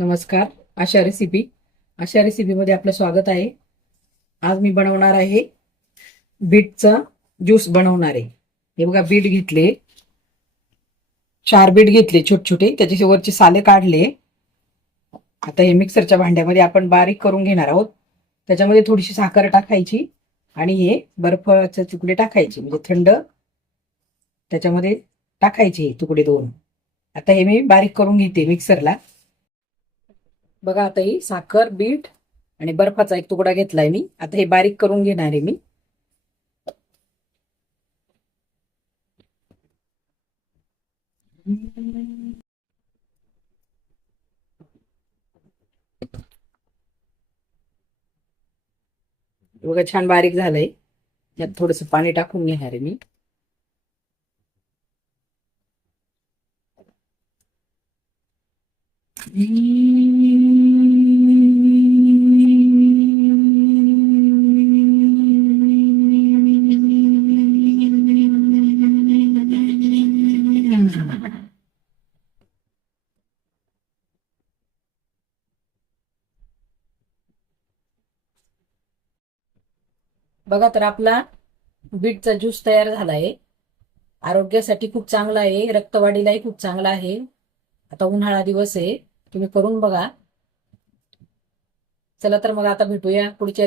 नमस्कार. आशा रेसिपीमध्ये आपलं स्वागत आहे. आज मी बनवणार आहे बीटचा ज्यूस बनवणार आहे. हे बघा, बीट घेतले, 4 बीट घेतले छोटे छोटे, त्याचे वरचे साले काढले. आता हे मिक्सरच्या भांड्यामध्ये आपण बारीक करून घेणार आहोत. त्याच्यामध्ये थोडीशी साखर टाकायची आणि हे बर्फाचे तुकडे टाकायचे, म्हणजे थंड त्याच्यामध्ये टाकायचे हे तुकडे 2. आता हे मी बारीक करून घेते मिक्सरला. बघा, आता ही साखर, बीट आणि बर्फाचा एक तुकडा घेतलाय मी. आता हे बारीक करून घेणार आहे मी. बघा, छान बारीक झालंय. यात थोडस पाणी टाकून घेणार आहे मी. बघा, तर आपला बीटचा ज्यूस तयार झाला आहे. आरोग्यासाठी खूप चांगला आहे, रक्तवाढीलाही खूप चांगला आहे. आता उन्हाळा दिवस आहे, तुम्ही करून बघा. चला तर मग आता भेटूया पुढच्या